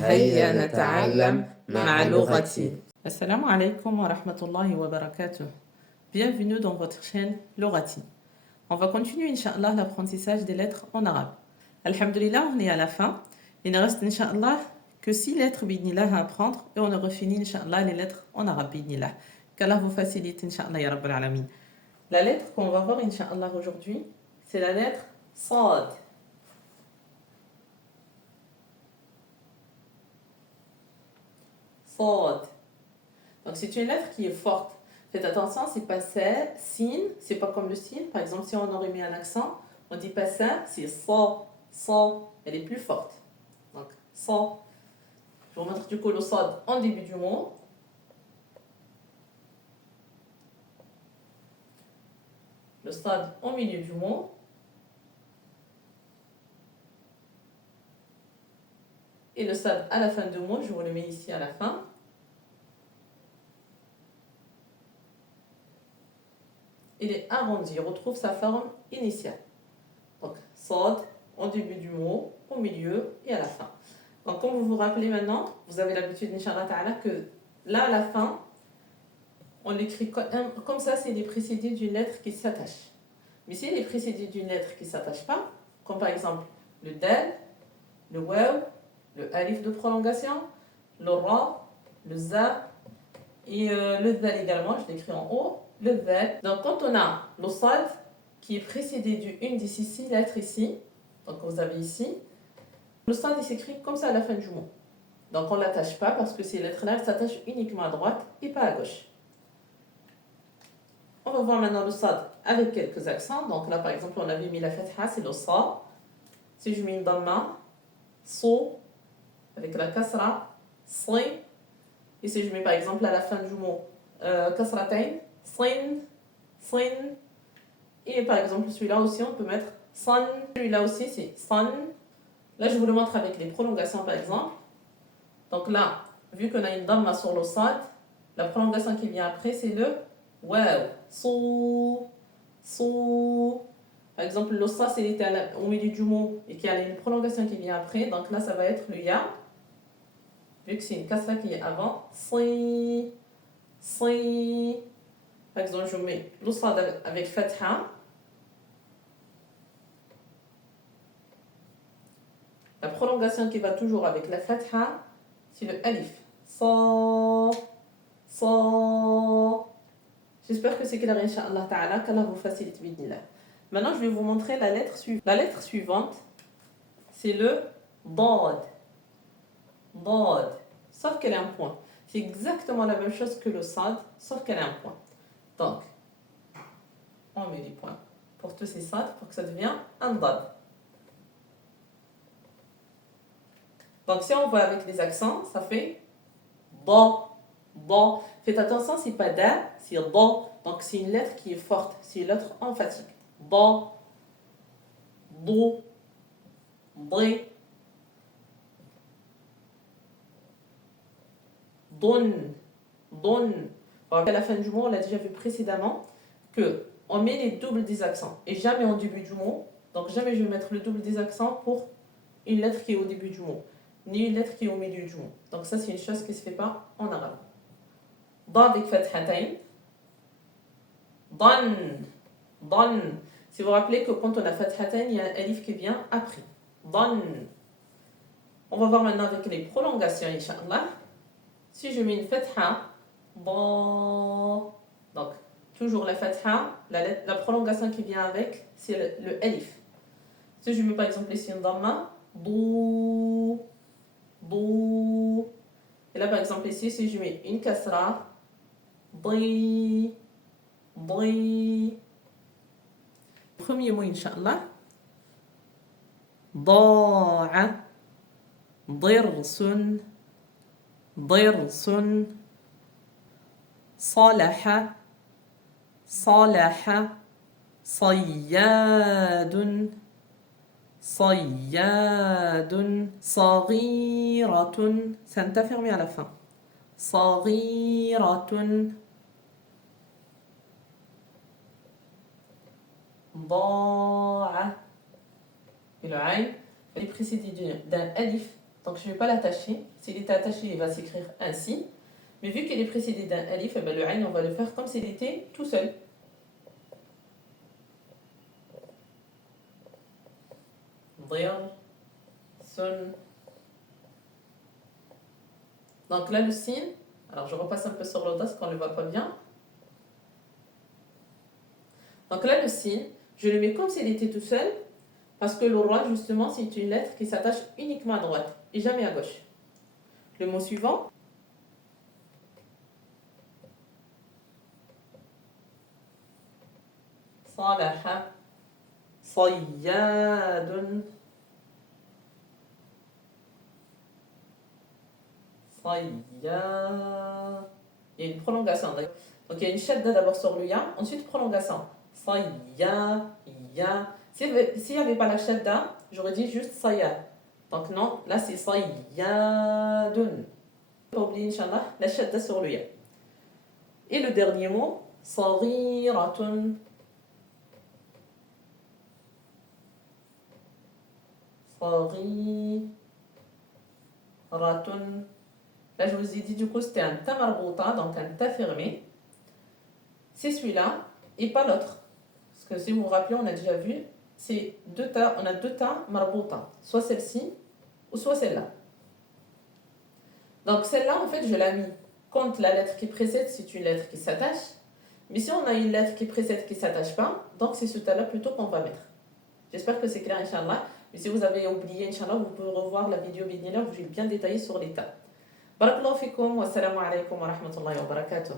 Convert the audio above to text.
هيا نتعلم مع لغتي. Assalamu alaikum wa rahmatullahi wa barakatuh. Bienvenue dans votre chaîne Lorati. On va continuer, Inch'Allah, l'apprentissage des lettres en arabe. Alhamdulillah, on est à la fin. Il ne reste, Inch'Allah, que 6 lettres, bidnillah, à apprendre. Et on aura fini, Inch'Allah, les lettres en arabe, bidnillah. Qu'Allah vous facilite, Inch'Allah, ya Rabbal Alamin. La lettre qu'on va voir, Inch'Allah, aujourd'hui, c'est la lettre Sad. Sad. Donc c'est une lettre qui est forte. Faites attention, c'est pas ça, sin, c'est pas comme le sin. Par exemple, si on aurait mis un accent, on dit pas ça, c'est sa, elle est plus forte. Donc sa. Je vous montre du coup le sad en début du mot. Le sad au milieu du mot. Et le sad à la fin du mot, je vous le mets ici à la fin. Il est arrondi, il retrouve sa forme initiale. Donc, sad au début du mot, au milieu et à la fin. Donc, comme vous vous rappelez maintenant, vous avez l'habitude, Inch'Allah Ta'ala, que là, à la fin, on l'écrit comme ça, s'il est précédé d'une lettre qui s'attache. Mais s'il est précédé d'une lettre qui ne s'attache pas, comme par exemple le dal, le waw, le alif de prolongation, le ra, le za et le dhal également, je l'écris en haut, le dhal. Donc quand on a le sad qui est précédé d'une des 6 lettres ici, donc vous avez ici, le sad il s'écrit comme ça à la fin du mot. Donc on ne l'attache pas parce que ces lettres-là s'attachent uniquement à droite et pas à gauche. On va voir maintenant le sad avec quelques accents. Donc là par exemple on avait mis la fatha, c'est le sa. Si je mets une damma, so, avec la kasra, sin. Et si je mets par exemple à la fin du mot kasratain, sin, sin. Et par exemple celui-là aussi on peut mettre san. Celui-là aussi c'est san. Là je vous le montre avec les prolongations par exemple. Donc là, vu qu'on a une damma sur le sad, la prolongation qui vient après c'est le waw, so, so. Par exemple le sa s'il était au milieu du mot et qu'il y a une prolongation qui vient après, donc là ça va être le ya. Vu que c'est une kasra qui est avant, si, si. Par exemple, je mets le sad avec fatha. La prolongation qui va toujours avec la fatha, c'est le alif. Sa, sa. J'espère que c'est clair, Inch'Allah Ta'ala, qu'Allah vous facilite, bidnillah. Maintenant, je vais vous montrer la lettre suivante. La lettre suivante, c'est le dad. Dad. Sauf qu'elle a un point. C'est exactement la même chose que le sad, sauf qu'elle a un point. Donc, on met les points pour tous ces sad pour que ça devienne un dad. Donc, si on voit avec les accents, ça fait da, da. Faites attention, c'est pas da, c'est da. Donc, c'est une lettre qui est forte, c'est une lettre emphatique. Da, do, dé. Don, don. À la fin du mot, on l'a déjà vu précédemment que on met les doubles des accents et jamais au début du mot. Donc jamais je vais mettre le double des accents pour une lettre qui est au début du mot, ni une lettre qui est au milieu du mot. Donc ça c'est une chose qui ne se fait pas en arabe. Da avec fathatain. Dan, dan. Si vous vous rappelez que quand on a fathatain, il y a un alif qui vient après. Dan. On va voir maintenant avec les prolongations, Inch'Allah. Si je mets une fatha, donc toujours la fatha, la prolongation qui vient avec, c'est le alif. Si je mets par exemple ici une damma, dou, dou. Et là par exemple ici, si je mets une kasra, di, di. Premier mot, Inch'Allah. Da'a, dirsun, ضرس صلح صلح صياد صياد صغيرة c'est un ta fermé à la fin صغيرة ضاع et le aïn elle est précédée d'un alif. Donc, je ne vais pas l'attacher. S'il était attaché, il va s'écrire ainsi. Mais vu qu'il est précédé d'un alif, eh ben, le ayn, on va le faire comme s'il était tout seul. Sun. Donc là, le sin, alors je repasse un peu sur l'audace qu'on ne le voit pas bien. Donc là, le sin, je le mets comme s'il était tout seul, parce que le roi, justement, c'est une lettre qui s'attache uniquement à droite et jamais à gauche. Le mot suivant. Salaha. Sayyadun. Sayya. Il y a une prolongation. Donc il y a une shadda d'abord sur le ya, ensuite prolongation. Sayya, ya. S'il n'y avait pas la shadda, j'aurais dit juste sayya. Donc non, là c'est sayyadun. Pas oublier, Inch'Allah, la shadda sur le ya. Et le dernier mot, saghiratun. Saghiratun. Là, je vous ai dit, du coup, c'était un ta marbouta, donc un ta fermé. C'est celui-là et pas l'autre. Parce que si vous vous rappelez, on a déjà vu, c'est deux ta, on a deux ta marbouta. Soit celle-ci ou soit celle-là. Donc celle-là, en fait, je l'ai mis quand la lettre qui précède, c'est une lettre qui s'attache. Mais si on a une lettre qui précède qui ne s'attache pas, donc c'est ce ta-là plutôt qu'on va mettre. J'espère que c'est clair, Inch'Allah. Mais si vous avez oublié, Inch'Allah, vous pouvez revoir la vidéo Bidnillah où je vais bien détailler sur les tas. Barakallahu fikum wa salamu alaykum wa rahmatullahi wa barakatuh.